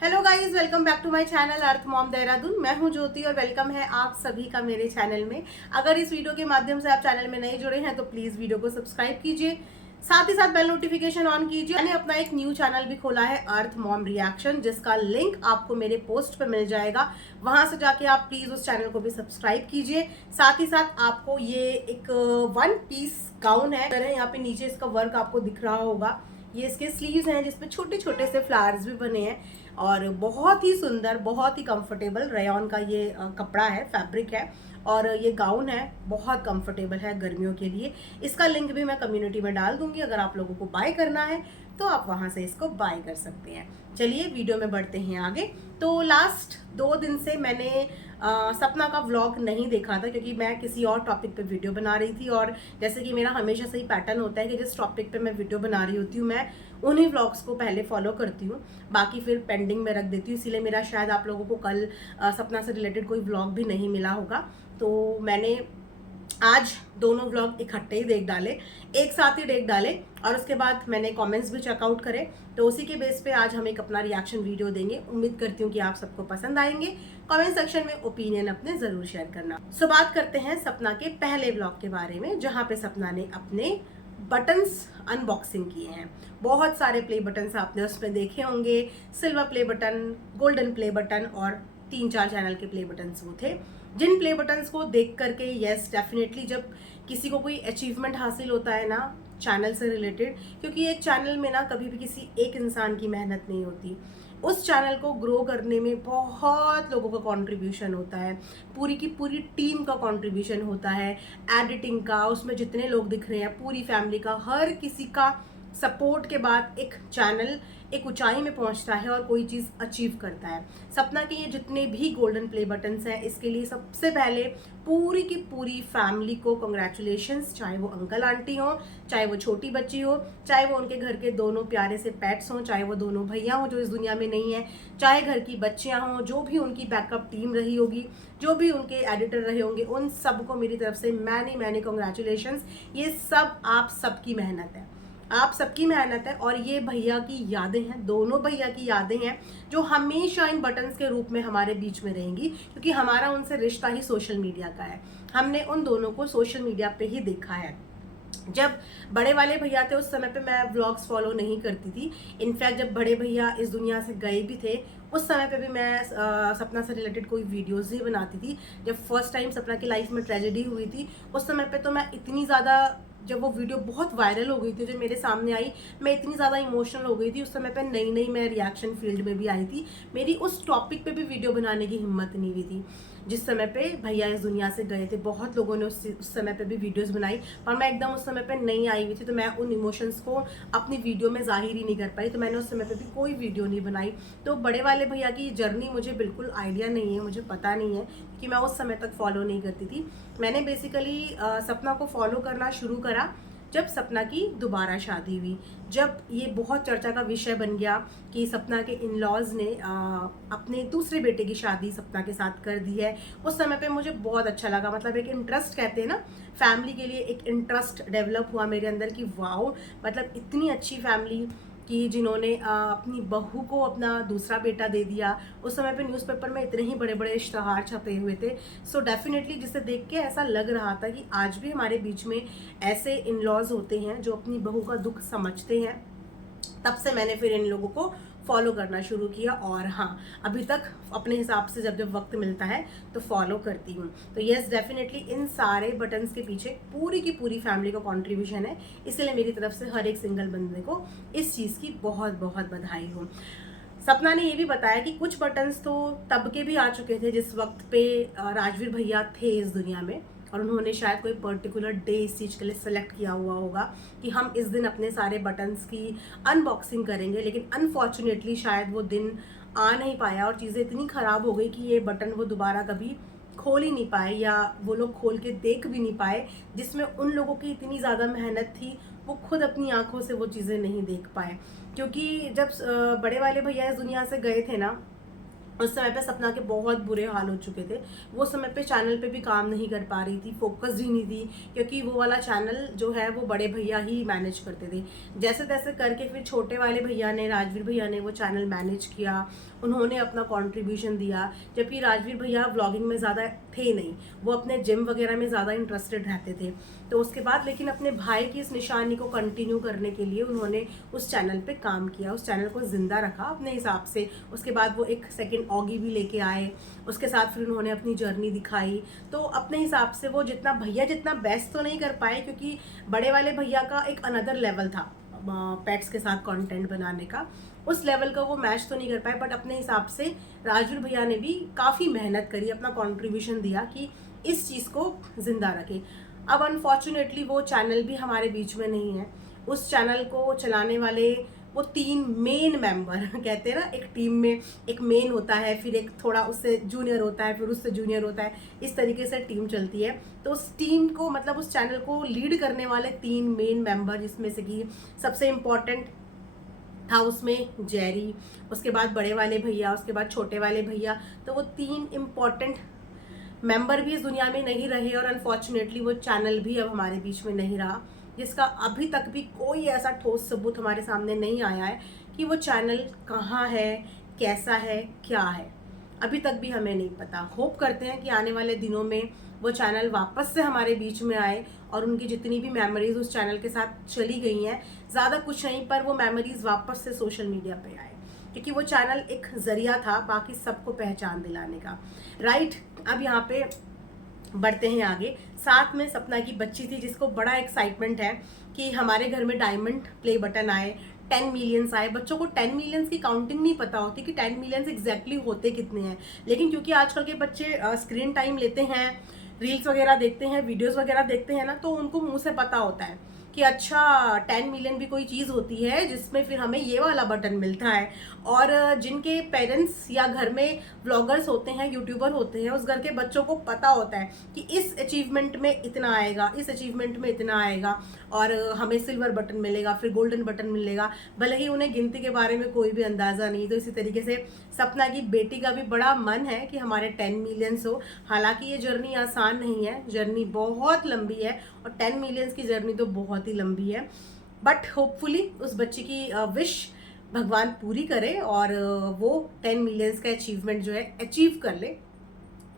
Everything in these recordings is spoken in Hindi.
Hello guys, welcome back to my channel earth mom Dehradun. मैं हूं ज्योति और वेलकम है आप सभी का मेरे चैनल में। अगर इस वीडियो के माध्यम से आप चैनल में नए जुड़े हैं तो प्लीज वीडियो को सब्सक्राइब कीजिए, साथ ही साथ बेल नोटिफिकेशन ऑन कीजिए। मैंने अपना एक न्यू चैनल भी खोला है अर्थ मॉम रिएक्शन, जिसका लिंक आपको मेरे पोस्ट पे मिल जाएगा। वहां से जाके आप प्लीज उस चैनल को भी सब्सक्राइब कीजिए। साथ ही साथ आपको ये एक वन पीस गाउन है, यहाँ पे नीचे इसका वर्क आपको दिख रहा होगा। ये इसके स्लीव्स हैं जिसपे छोटे छोटे से फ्लावर्स भी बने हैं और बहुत ही सुंदर, बहुत ही कंफर्टेबल रेयॉन का ये कपड़ा है, फैब्रिक है। और ये गाउन है, बहुत कंफर्टेबल है गर्मियों के लिए। इसका लिंक भी मैं कम्युनिटी में डाल दूंगी, अगर आप लोगों को बाय करना है तो आप वहां से इसको बाय कर सकते हैं। चलिए वीडियो में बढ़ते हैं आगे। तो लास्ट 2 दिन से मैंने सपना का व्लॉग नहीं देखा था, क्योंकि मैं किसी और टॉपिक पे वीडियो बना रही थी। और जैसे कि मेरा हमेशा से ही पैटर्न होता है कि जिस टॉपिक पे मैं वीडियो बना रही होती हूँ मैं उन्हीं व्लॉग्स को पहले फॉलो करती हूँ, बाकी फिर पेंडिंग में रख देती हूँ। इसीलिए मेरा शायद आप लोगों को कल सपना से रिलेटेड कोई व्लॉग भी नहीं मिला होगा। तो मैंने आज दोनों व्लॉग इकट्ठे ही देख डाले, एक साथ ही देख डाले। और उसके बाद मैंने कमेंट्स भी चेकआउट करे, तो उसी के बेस पे आज हम एक अपना रिएक्शन वीडियो देंगे। उम्मीद करती हूँ कि आप सबको पसंद आएंगे। कमेंट सेक्शन में ओपिनियन अपने जरूर शेयर करना। सो बात करते हैं सपना के पहले व्लॉग के बारे में, जहाँ पे सपना ने अपने बटन्स अनबॉक्सिंग किए हैं। बहुत सारे प्ले बटन्स आपने उसमें देखे होंगे, silver play button, golden play button और 3-4 चैनल के प्ले बटन्स वो थे। जिन प्ले बटन्स को देख करके यस डेफिनेटली, जब किसी को कोई अचीवमेंट हासिल होता है ना चैनल से रिलेटेड, क्योंकि एक चैनल में ना कभी भी किसी एक इंसान की मेहनत नहीं होती, उस चैनल को ग्रो करने में बहुत लोगों का कंट्रीब्यूशन होता है, पूरी की पूरी टीम का कंट्रीब्यूशन होता है, एडिटिंग का, उसमें जितने लोग दिख रहे हैं पूरी फैमिली का, हर किसी का सपोर्ट के बाद एक चैनल एक ऊंचाई में पहुंचता है और कोई चीज़ अचीव करता है। सपना के ये जितने भी गोल्डन प्ले बटन्स हैं, इसके लिए सबसे पहले पूरी की पूरी फैमिली को कंग्रेचुलेशंस, चाहे वो अंकल आंटी हो, चाहे वो छोटी बच्ची हो, चाहे वो उनके घर के दोनों प्यारे से पेट्स हों, चाहे वो दोनों भैया हों जो इस दुनिया में नहीं है, चाहे घर की बच्चियां हों, जो भी उनकी बैकअप टीम रही होगी, जो भी उनके एडिटर रहे होंगे, उन सबको मेरी तरफ से मैनी मैनी कंग्रेचुलेशंस। ये सब आप सबकी मेहनत है, आप सबकी मेहनत है। और ये भैया की यादें हैं, दोनों भैया की यादें हैं, जो हमेशा इन बटन्स के रूप में हमारे बीच में रहेंगी, क्योंकि हमारा उनसे रिश्ता ही सोशल मीडिया का है। हमने उन दोनों को सोशल मीडिया पे ही देखा है। जब बड़े वाले भैया थे उस समय पे मैं व्लॉग्स फॉलो नहीं करती थी। इनफैक्ट जब बड़े भैया इस दुनिया से गए भी थे उस समय पे भी मैं सपना से रिलेटेड कोई वीडियोस नहीं बनाती थी। जब फर्स्ट टाइम सपना की लाइफ में ट्रेजेडी हुई थी उस समय पे तो मैं इतनी ज़्यादा, जब वो वीडियो बहुत वायरल हो गई थी, जो मेरे सामने आई, मैं इतनी ज़्यादा इमोशनल हो गई थी। उस समय पे नई नई मैं रिएक्शन फील्ड में भी आई थी, मेरी उस टॉपिक पे भी वीडियो बनाने की हिम्मत नहीं हुई थी। जिस समय पे भैया इस दुनिया से गए थे बहुत लोगों ने उस समय पे भी वीडियोस बनाई, पर मैं एकदम उस समय पे नहीं आई हुई थी, तो मैं उन इमोशंस को अपनी वीडियो में जाहिर ही नहीं कर पाई, तो मैंने उस समय पे भी कोई वीडियो नहीं बनाई। तो बड़े वाले भैया की जर्नी मुझे बिल्कुल आइडिया नहीं है, मुझे पता नहीं है, कि मैं उस समय तक फॉलो नहीं करती थी। मैंने बेसिकली सपना को फॉलो करना शुरू करा जब सपना की दोबारा शादी हुई, जब ये बहुत चर्चा का विषय बन गया कि सपना के इन लॉज ने अपने दूसरे बेटे की शादी सपना के साथ कर दी है। उस समय पे मुझे बहुत अच्छा लगा, मतलब एक इंटरेस्ट कहते हैं ना, फैमिली के लिए एक इंटरेस्ट डेवलप हुआ मेरे अंदर कि वाओ, मतलब इतनी अच्छी फैमिली कि जिन्होंने अपनी बहू को अपना दूसरा बेटा दे दिया। उस समय पे न्यूज़पेपर में इतने ही बड़े बड़े इश्तहार छपे हुए थे। सो डेफिनेटली जिसे देख के ऐसा लग रहा था कि आज भी हमारे बीच में ऐसे इन लॉज होते हैं जो अपनी बहू का दुख समझते हैं। तब से मैंने फिर इन लोगों को फॉलो करना शुरू किया, और हाँ, अभी तक अपने हिसाब से जब जब वक्त मिलता है तो फॉलो करती हूँ। तो यस डेफिनेटली इन सारे बटन्स के पीछे पूरी की पूरी फैमिली का कंट्रीब्यूशन है, इसलिए मेरी तरफ से हर एक सिंगल बंदे को इस चीज़ की बहुत बहुत बधाई हो। सपना ने ये भी बताया कि कुछ बटन्स तो तब के भी आ चुके थे जिस वक्त पे राजवीर भैया थे इस दुनिया में, और उन्होंने शायद कोई पर्टिकुलर डे इस चीज़ के लिए सेलेक्ट किया हुआ होगा कि हम इस दिन अपने सारे बटन्स की अनबॉक्सिंग करेंगे। लेकिन अनफॉर्चुनेटली शायद वो दिन आ नहीं पाया और चीज़ें इतनी ख़राब हो गई कि ये बटन वो दोबारा कभी खोल ही नहीं पाए, या वो लोग खोल के देख भी नहीं पाए, जिसमें उन लोगों की इतनी ज़्यादा मेहनत थी, वो खुद अपनी आंखों से वो चीज़ें नहीं देख पाए। क्योंकि जब बड़े वाले भैया इस दुनिया से गए थे ना, उस समय पे सपना के बहुत बुरे हाल हो चुके थे। वो समय पे चैनल पे भी काम नहीं कर पा रही थी, फोकस ही नहीं थी, क्योंकि वो वाला चैनल जो है वो बड़े भैया ही मैनेज करते थे। जैसे तैसे करके फिर छोटे वाले भैया ने, राजवीर भैया ने वो चैनल मैनेज किया, उन्होंने अपना कंट्रीब्यूशन दिया। जबकि राजवीर भैया व्लॉगिंग में ज़्यादा थे नहीं, वो अपने जिम वगैरह में ज़्यादा इंटरेस्टेड रहते थे। तो उसके बाद लेकिन अपने भाई की इस निशानी को कंटिन्यू करने के लिए उन्होंने उस चैनल पे काम किया, उस चैनल को ज़िंदा रखा अपने हिसाब से। उसके बाद वो एक सेकंड ऑगी भी लेके आए, उसके साथ फिर उन्होंने अपनी जर्नी दिखाई। तो अपने हिसाब से वो जितना भैया जितना बेस्ट तो नहीं कर पाए, क्योंकि बड़े वाले भैया का एक अनदर लेवल था पेट्स के साथ कंटेंट बनाने का, उस लेवल का वो मैच तो नहीं कर पाए। बट अपने हिसाब से राजवीर भैया ने भी काफ़ी मेहनत करी, अपना कंट्रीब्यूशन दिया कि इस चीज़ को ज़िंदा रखें। अब अनफॉर्चुनेटली वो चैनल भी हमारे बीच में नहीं है। उस चैनल को चलाने वाले वो 3 मेन मेंबर कहते हैं ना, एक टीम में एक मेन होता है, फिर एक थोड़ा उससे जूनियर होता है, फिर उससे जूनियर होता है, इस तरीके से टीम चलती है। तो उस टीम को, मतलब उस चैनल को लीड करने वाले 3 मेन मेंबर, जिसमें से कि सबसे इम्पोर्टेंट था उसमें जेरी, उसके बाद बड़े वाले भैया, उसके बाद छोटे वाले भैया। तो वो 3 इम्पॉर्टेंट मेंबर भी इस दुनिया में नहीं रहे, और अनफॉर्चुनेटली वो चैनल भी अब हमारे बीच में नहीं रहा, जिसका अभी तक भी कोई ऐसा ठोस सबूत हमारे सामने नहीं आया है कि वो चैनल कहाँ है, कैसा है, क्या है। अभी तक भी हमें नहीं पता। होप करते हैं कि आने वाले दिनों में वो चैनल वापस से हमारे बीच में आए, और उनकी जितनी भी मेमोरीज उस चैनल के साथ चली गई हैं, ज़्यादा कुछ नहीं पर वो मेमोरीज वापस से सोशल मीडिया पे आए, क्योंकि वो चैनल एक जरिया था बाकी सबको पहचान दिलाने का। राइट, अब यहाँ पे बढ़ते हैं आगे। साथ में सपना की बच्ची थी, जिसको बड़ा एक्साइटमेंट है कि हमारे घर में डायमंड प्ले बटन आए, 10 मिलियंस आए। बच्चों को 10 मिलियंस की काउंटिंग नहीं पता होती कि 10 मिलियंस एग्जैक्टली होते कितने हैं, लेकिन क्योंकि आजकल के बच्चे स्क्रीन टाइम लेते हैं, रील्स वगैरह देखते हैं, वीडियोस वगैरह देखते हैं ना, तो उनको मुंह से पता होता है कि अच्छा 10 मिलियन भी कोई चीज़ होती है जिसमें फिर हमें ये वाला बटन मिलता है। और जिनके पेरेंट्स या घर में व्लॉगर्स होते हैं, यूट्यूबर होते हैं, उस घर के बच्चों को पता होता है कि इस अचीवमेंट में इतना आएगा, इस अचीवमेंट में इतना आएगा, और हमें सिल्वर बटन मिलेगा, फिर गोल्डन बटन मिलेगा, भले ही उन्हें गिनती के बारे में कोई भी अंदाज़ा नहीं। तो इसी तरीके से सपना की बेटी का भी बड़ा मन है कि हमारे 10 मिलियंस हो। हालांकि ये जर्नी आसान नहीं है, जर्नी बहुत लंबी है, और 10 मिलियंस की जर्नी तो बहुत ही लंबी है। बट होपफुली उस बच्ची की विश भगवान पूरी करे, और वो 10 मिलियंस का अचीवमेंट जो है अचीव कर ले।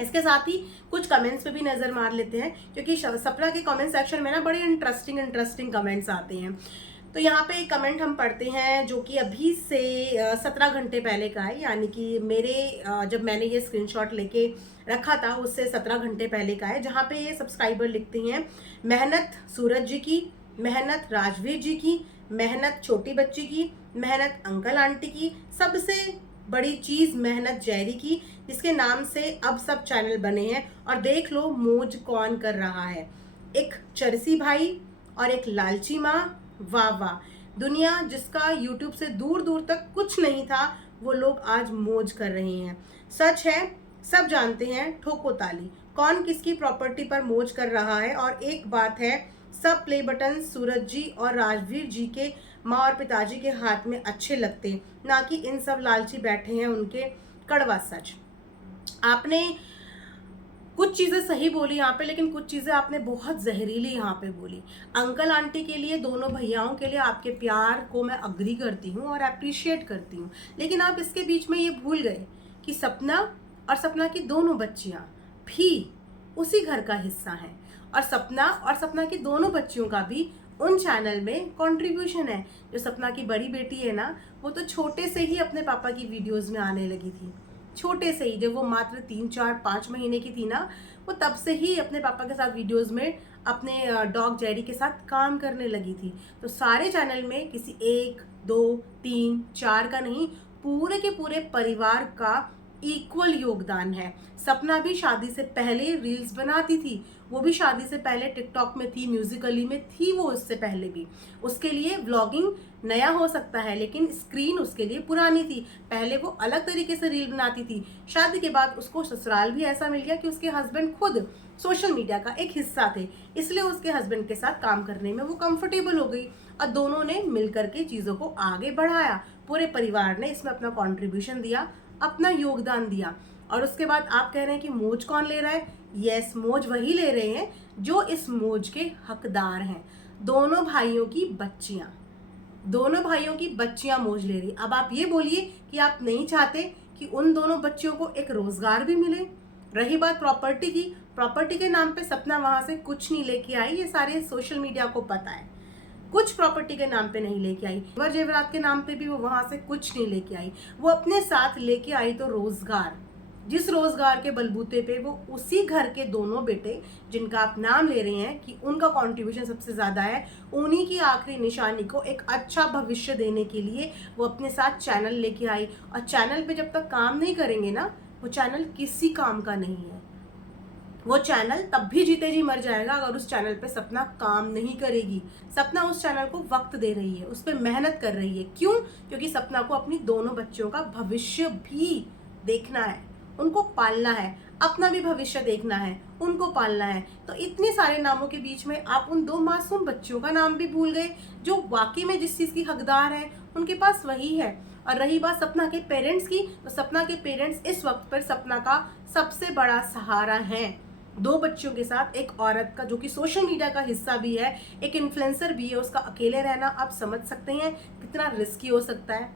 इसके साथ ही कुछ कमेंट्स पे भी नज़र मार लेते हैं, क्योंकि सपना के कमेंट सेक्शन में ना बड़े इंटरेस्टिंग कमेंट्स आते हैं। तो यहाँ पे एक कमेंट हम पढ़ते हैं जो कि अभी से 17 घंटे पहले का है, यानी कि मेरे जब मैंने ये स्क्रीनशॉट लेके रखा था उससे 17 घंटे पहले का है, जहाँ पे ये सब्सक्राइबर लिखते हैं, मेहनत सूरज जी की, मेहनत राजवीर जी की, मेहनत छोटी बच्ची की, मेहनत अंकल आंटी की, सबसे बड़ी चीज़ मेहनत जैरी की, जिसके नाम से अब सब चैनल बने हैं। और देख लो मौज कौन कर रहा है, एक चरसी भाई और एक लालची माँ। वाह वाह, दुनिया जिसका यूट्यूब से दूर दूर तक कुछ नहीं था, वो लोग आज मौज कर रहे हैं। सच है, सब जानते हैं, ठोको ताली, कौन किसकी प्रॉपर्टी पर मौज कर रहा है। और एक बात है, सब प्ले बटन सूरज जी और राजवीर जी के माँ और पिताजी के हाथ में अच्छे लगते, ना कि इन सब लालची बैठे हैं उनके। कड़वा सच। आपने कुछ चीज़ें सही बोली यहाँ पे, लेकिन कुछ चीज़ें आपने बहुत जहरीली यहाँ पे बोली। अंकल आंटी के लिए, दोनों भैयाओं के लिए आपके प्यार को मैं अग्री करती हूँ और अप्रिशिएट करती हूँ, लेकिन आप इसके बीच में ये भूल गए कि सपना और सपना की दोनों बच्चियाँ भी उसी घर का हिस्सा हैं, और सपना की दोनों बच्चियों का भी उन चैनल में कंट्रीब्यूशन है। जो सपना की बड़ी बेटी है ना, वो तो छोटे से ही अपने पापा की वीडियोस में आने लगी थी, छोटे से ही, जब वो मात्र 3-4-5 महीने की थी ना, वो तब से ही अपने पापा के साथ वीडियोस में अपने डॉग जेरी के साथ काम करने लगी थी। तो सारे चैनल में किसी 1, 2, 3, 4 का नहीं, पूरे के पूरे परिवार का इक्वल योगदान है। सपना भी शादी से पहले रील्स बनाती थी, वो भी शादी से पहले टिकटॉक में थी, म्यूजिकली में थी, वो उससे पहले भी। उसके लिए व्लॉगिंग नया हो सकता है, लेकिन स्क्रीन उसके लिए पुरानी थी। पहले वो अलग तरीके से रील बनाती थी, शादी के बाद उसको ससुराल भी ऐसा मिल गया कि उसके हस्बैंड खुद सोशल मीडिया का एक हिस्सा थे, इसलिए उसके हस्बैंड के साथ काम करने में वो कंफर्टेबल हो गई, और दोनों ने मिलकर के चीज़ों को आगे बढ़ाया। पूरे परिवार ने इसमें अपना कंट्रीब्यूशन दिया, अपना योगदान दिया। और उसके बाद आप कह रहे हैं कि मौज कौन ले रहा है? यस, मौज वही ले रहे हैं जो इस मौज के हकदार हैं। दोनों भाइयों की बच्चियां, दोनों भाइयों की बच्चियां मौज ले रही। अब आप ये बोलिए कि आप नहीं चाहते कि उन दोनों बच्चियों को एक रोजगार भी मिले। रही बात प्रॉपर्टी की, प्रॉपर्टी के नाम पे सपना वहां से कुछ नहीं लेके आई, ये सारे सोशल मीडिया को पता है। कुछ प्रॉपर्टी के नाम पे नहीं लेके आई, जेवर जेवरात के नाम पे भी वो वहां से कुछ नहीं लेके आई। वो अपने साथ लेके आई तो रोजगार, जिस रोजगार के बलबूते पे वो उसी घर के दोनों बेटे, जिनका आप नाम ले रहे हैं कि उनका कंट्रीब्यूशन सबसे ज्यादा है, उन्हीं की आखिरी निशानी को एक अच्छा भविष्य देने के लिए वो अपने साथ चैनल लेके आई। और चैनल पे जब तक काम नहीं करेंगे ना, वो चैनल किसी काम का नहीं है। वो चैनल तब भी जीते जी मर जाएगा अगर उस चैनल पे सपना काम नहीं करेगी। सपना उस चैनल को वक्त दे रही है, उस पर मेहनत कर रही है। क्यों? क्योंकि सपना को अपनी दोनों बच्चियों का भविष्य भी देखना है, उनको पालना है, अपना भी भविष्य देखना है, उनको पालना है। तो इतने सारे नामों के बीच में आप उन दो मासूम बच्चियों का नाम भी भूल गए जो वाकई में जिस चीज की हकदार है, उनके पास वही है। और रही बात सपना के पेरेंट्स की, तो सपना के पेरेंट्स इस वक्त पर सपना का सबसे बड़ा सहारा है। दो बच्चियों के साथ एक औरत का, जो कि सोशल मीडिया का हिस्सा भी है, एक इन्फ्लुएंसर भी है, उसका अकेले रहना आप समझ सकते हैं कितना रिस्की हो सकता है।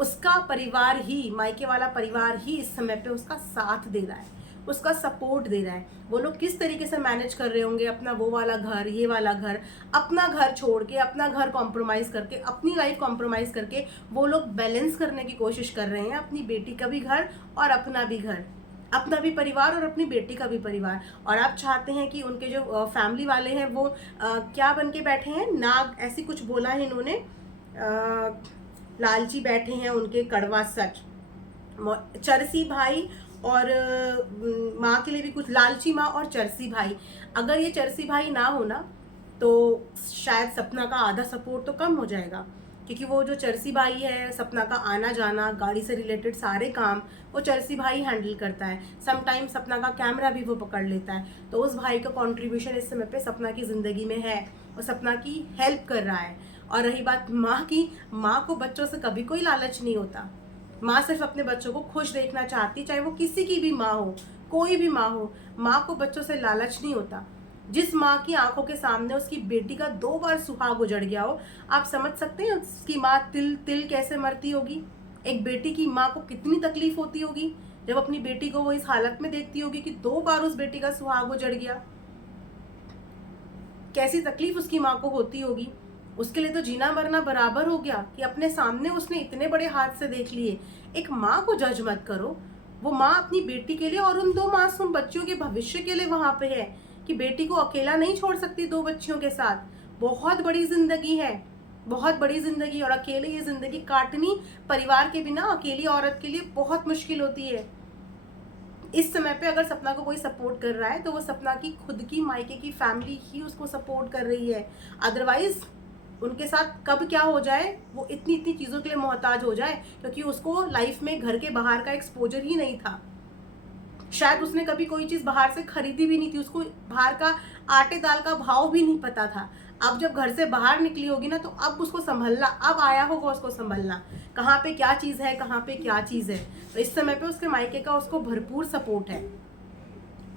उसका परिवार ही, मायके वाला परिवार ही इस समय पे उसका साथ दे रहा है, उसका सपोर्ट दे रहा है। वो लोग किस तरीके से मैनेज कर रहे होंगे अपना वो वाला घर, ये वाला घर, अपना घर छोड़ के, अपना घर कॉम्प्रोमाइज करके, अपनी लाइफ कॉम्प्रोमाइज करके वो लोग बैलेंस करने की कोशिश कर रहे हैं, अपनी बेटी का भी घर और अपना भी घर, अपना भी परिवार और अपनी बेटी का भी परिवार। और आप चाहते हैं कि उनके जो फैमिली वाले हैं वो क्या बन के बैठे हैं, नाग ऐसी कुछ बोला है इन्होंने, लालची बैठे हैं, उनके कड़वा सच, चरसी भाई और माँ के लिए भी कुछ, लालची माँ और चरसी भाई। अगर ये चरसी भाई ना हो ना तो शायद सपना का आधा सपोर्ट तो कम हो जाएगा, क्योंकि वो जो चरसी भाई है, सपना का आना जाना, गाड़ी से रिलेटेड सारे काम वो चरसी भाई हैंडल करता है। समटाइम सपना का कैमरा भी वो पकड़ लेता है। तो उस भाई का कंट्रीब्यूशन इस समय पे सपना की ज़िंदगी में है और सपना की हेल्प कर रहा है। और रही बात माँ की, माँ को बच्चों से कभी कोई लालच नहीं होता। माँ सिर्फ अपने बच्चों को खुश देखना चाहती, चाहे वो किसी की भी माँ हो, कोई भी माँ हो। माँ को बच्चों से लालच नहीं होता। जिस माँ की आंखों के सामने उसकी बेटी का 2 बार सुहाग उजड़ गया हो, आप समझ सकते हैं उसकी माँ तिल तिल कैसे मरती होगी। एक बेटी की माँ को कितनी तकलीफ होती होगी जब अपनी बेटी को वो इस हालत में देखती होगी कि 2 बार उस बेटी का सुहाग उजड़ गया। कैसी तकलीफ उसकी माँ को होती होगी। उसके लिए तो जीना मरना बराबर हो गया कि अपने सामने उसने इतने बड़े हादसे देख लिए। एक माँ को जज मत करो, वो माँ अपनी बेटी के लिए और उन 2 मासूम बच्चियों के भविष्य के लिए वहां पे है कि बेटी को अकेला नहीं छोड़ सकती 2 बच्चियों के साथ। बहुत बड़ी जिंदगी है, बहुत बड़ी जिंदगी, और अकेले ये जिंदगी काटनी परिवार के बिना अकेली औरत के लिए बहुत मुश्किल होती है। इस समय पे अगर सपना को कोई सपोर्ट कर रहा है तो वो सपना की खुद की मायके की फैमिली ही उसको सपोर्ट कर रही है। अदरवाइज उनके साथ कब क्या हो जाए, वो इतनी इतनी चीज़ों के लिए मोहताज हो जाए, क्योंकि उसको लाइफ में घर के बाहर का एक्सपोजर ही नहीं था। शायद उसने कभी कोई चीज़ बाहर से खरीदी भी नहीं थी, उसको बाहर का आटे दाल का भाव भी नहीं पता था। अब जब घर से बाहर निकली होगी ना, तो अब उसको संभलना, अब आया होगा उसको संभलना, कहाँ पे क्या चीज़ है, कहाँ पे क्या चीज़ है। तो इस समय पे उसके मायके का उसको भरपूर सपोर्ट है।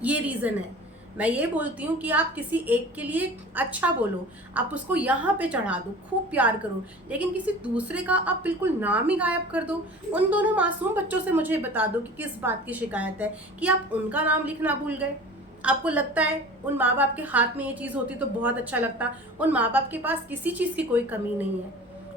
ये रीज़न है। मैं ये बोलती हूँ कि आप किसी एक के लिए अच्छा बोलो, आप उसको यहाँ पे चढ़ा दो, खूब प्यार करो, लेकिन किसी दूसरे का आप बिल्कुल नाम ही गायब कर दो। उन दोनों मासूम बच्चों से मुझे बता दो कि किस बात की शिकायत है कि आप उनका नाम लिखना भूल गए। आपको लगता है उन माँ बाप के हाथ में ये चीज़ होती तो बहुत अच्छा लगता। उन माँ बाप के पास किसी चीज़ की कोई कमी नहीं है।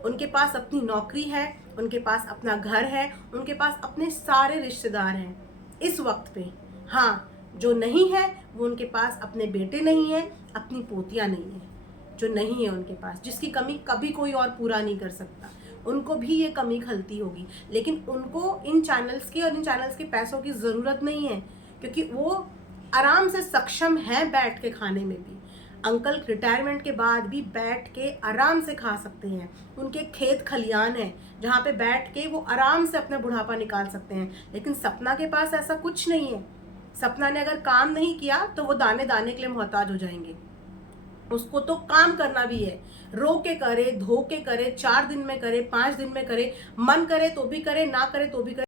उनके पास अपनी नौकरी है, उनके पास अपना घर है, उनके पास अपने सारे रिश्तेदार हैं इस वक्त पे। हाँ, जो नहीं है वो उनके पास अपने बेटे नहीं है, अपनी पोतियां नहीं है, जो नहीं है उनके पास, जिसकी कमी कभी कोई और पूरा नहीं कर सकता। उनको भी ये कमी खलती होगी, लेकिन उनको इन चैनल्स की और इन चैनल्स के पैसों की ज़रूरत नहीं है, क्योंकि वो आराम से सक्षम है बैठ के खाने में भी। अंकल रिटायरमेंट के बाद भी बैठ के आराम से खा सकते हैं। उनके खेत खलियान है जहाँ पे बैठ के वो आराम से अपना बुढ़ापा निकाल सकते हैं। लेकिन सपना के पास ऐसा कुछ नहीं है। सपना ने अगर काम नहीं किया तो वो दाने दाने के लिए मोहताज हो जाएंगे। उसको तो काम करना भी है, रो के करे, धो के करे, 4 दिन में करे, 5 दिन में करे, मन करे तो भी करे, ना करे तो भी करे।